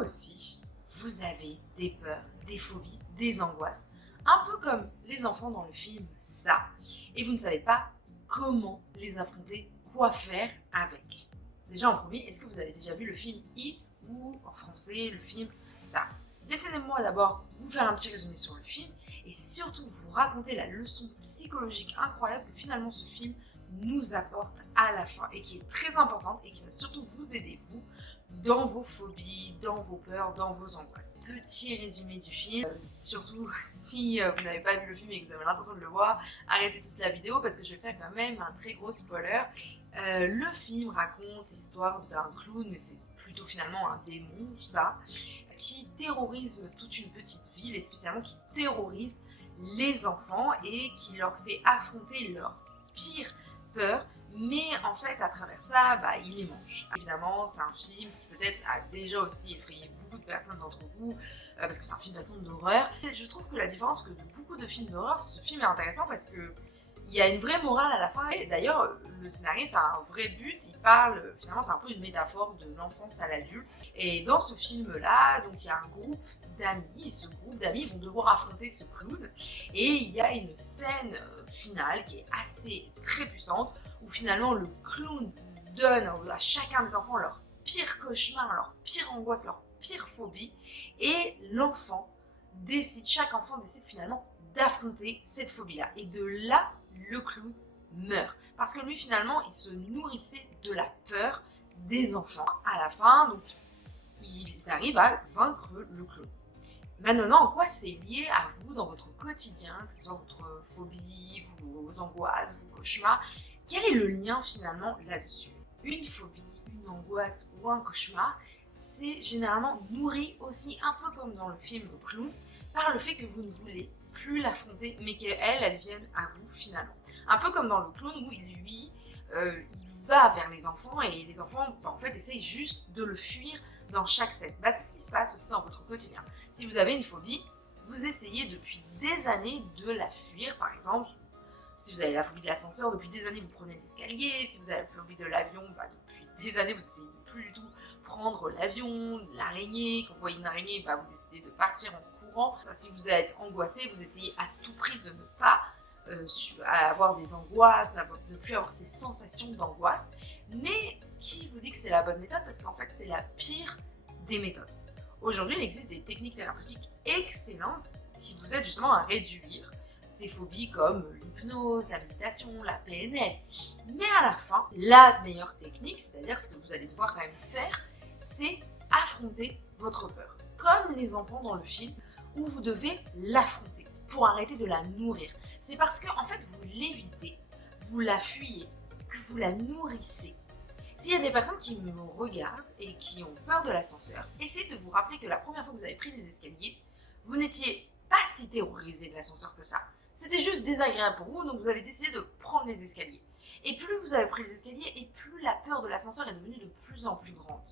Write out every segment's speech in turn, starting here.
aussi, vous avez des peurs, des phobies, des angoisses, un peu comme les enfants dans le film Ça, et vous ne savez pas comment les affronter, quoi faire avec. Déjà en premier, est-ce que vous avez déjà vu le film It ou en français le film Ça? Laissez-moi d'abord vous faire un petit résumé sur le film et surtout vous raconter la leçon psychologique incroyable que finalement ce film nous apporte à la fin et qui est très importante et qui va surtout vous aider, vous, dans vos phobies, dans vos peurs, dans vos angoisses. Petit résumé du film, surtout si vous n'avez pas vu le film et que vous avez l'intention de le voir, arrêtez toute la vidéo parce que je vais faire quand même un très gros spoiler. Le film raconte l'histoire d'un clown, mais c'est plutôt finalement un démon, ça, qui terrorise toute une petite ville et spécialement qui terrorise les enfants et qui leur fait affronter leur pire peur, mais en fait à travers ça, il les mange. Évidemment, c'est un film qui peut-être a déjà aussi effrayé beaucoup de personnes d'entre vous, parce que c'est un film façon d'horreur. Je trouve que la différence que de beaucoup de films d'horreur, ce film est intéressant parce que il y a une vraie morale à la fin. Et d'ailleurs, le scénariste a un vrai but. Il parle, finalement, c'est un peu une métaphore de l'enfance à l'adulte. Et dans ce film-là, donc il y a un groupe d'amis. Et ce groupe d'amis vont devoir affronter ce clown. Et il y a une scène finale qui est très puissante, où finalement le clown donne à chacun des enfants leur pire cauchemar, leur pire angoisse, leur pire phobie. Et chaque enfant décide finalement d'affronter cette phobie-là. Et de là, le clown meurt. Parce que lui, finalement, il se nourrissait de la peur des enfants. À la fin, donc, ils arrivent à vaincre le clown. Maintenant, en quoi c'est lié à vous dans votre quotidien, que ce soit votre phobie, vos angoisses, vos cauchemars? Quel est le lien finalement là-dessus? Une phobie, une angoisse ou un cauchemar, c'est généralement nourri aussi, un peu comme dans le film Le Clown, par le fait que vous ne voulez plus l'affronter, mais qu'elle vienne à vous finalement. Un peu comme dans Le Clown où il va vers les enfants et les enfants en fait essayent juste de le fuir dans chaque scène. C'est ce qui se passe aussi dans votre quotidien. Si vous avez une phobie, vous essayez depuis des années de la fuir, par exemple. Si vous avez la phobie de l'ascenseur, depuis des années vous prenez l'escalier. Si vous avez la phobie de l'avion, depuis des années vous essayez de plus du tout prendre l'avion, l'araignée. Quand vous voyez une araignée, vous décidez de partir en courant. Si vous êtes angoissé, vous essayez à tout prix de ne pas avoir des angoisses, de ne plus avoir ces sensations d'angoisse. Mais qui vous dit que c'est la bonne méthode? Parce qu'en fait c'est la pire des méthodes. Aujourd'hui, il existe des techniques thérapeutiques excellentes qui vous aident justement à réduire ces phobies comme l'hypnose, la méditation, la PNL. Mais à la fin, la meilleure technique, c'est-à-dire ce que vous allez devoir quand même faire, c'est affronter votre peur. Comme les enfants dans le film, où vous devez l'affronter pour arrêter de la nourrir. C'est parce que en fait, vous l'évitez, vous la fuyez, que vous la nourrissez. S'il y a des personnes qui me regardent et qui ont peur de l'ascenseur, essayez de vous rappeler que la première fois que vous avez pris les escaliers, vous n'étiez pas si terrorisé de l'ascenseur que ça. C'était juste désagréable pour vous, donc vous avez décidé de prendre les escaliers. Et plus vous avez pris les escaliers, et plus la peur de l'ascenseur est devenue de plus en plus grande.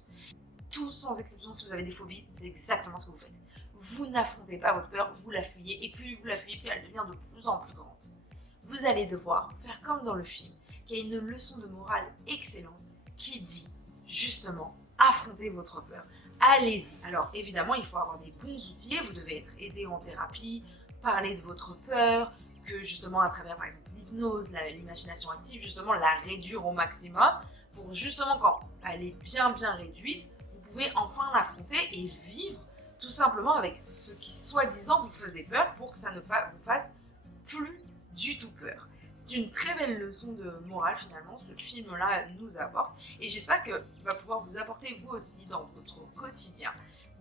Tous sans exception, si vous avez des phobies, c'est exactement ce que vous faites. Vous n'affrontez pas votre peur, vous la fuyez, et plus vous la fuyez, plus elle devient de plus en plus grande. Vous allez devoir faire comme dans le film, qui a une leçon de morale excellente, qui dit justement affrontez votre peur. Allez-y. Alors évidemment, il faut avoir des bons outils. Vous devez être aidé en thérapie, parler de votre peur, que justement à travers par exemple l'hypnose, l'imagination active, justement la réduire au maximum pour justement quand elle est bien réduite, vous pouvez enfin l'affronter et vivre tout simplement avec ce qui soi-disant vous faisait peur pour que ça ne vous fasse plus du tout peur. C'est une très belle leçon de morale finalement, ce film-là nous apporte. Et j'espère qu'il va pouvoir vous apporter vous aussi dans votre quotidien.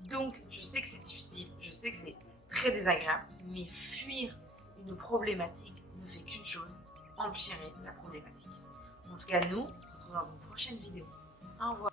Donc je sais que c'est difficile, je sais que c'est très désagréable, mais fuir une problématique ne fait qu'une chose, empirer la problématique. En tout cas nous, on se retrouve dans une prochaine vidéo. Au revoir.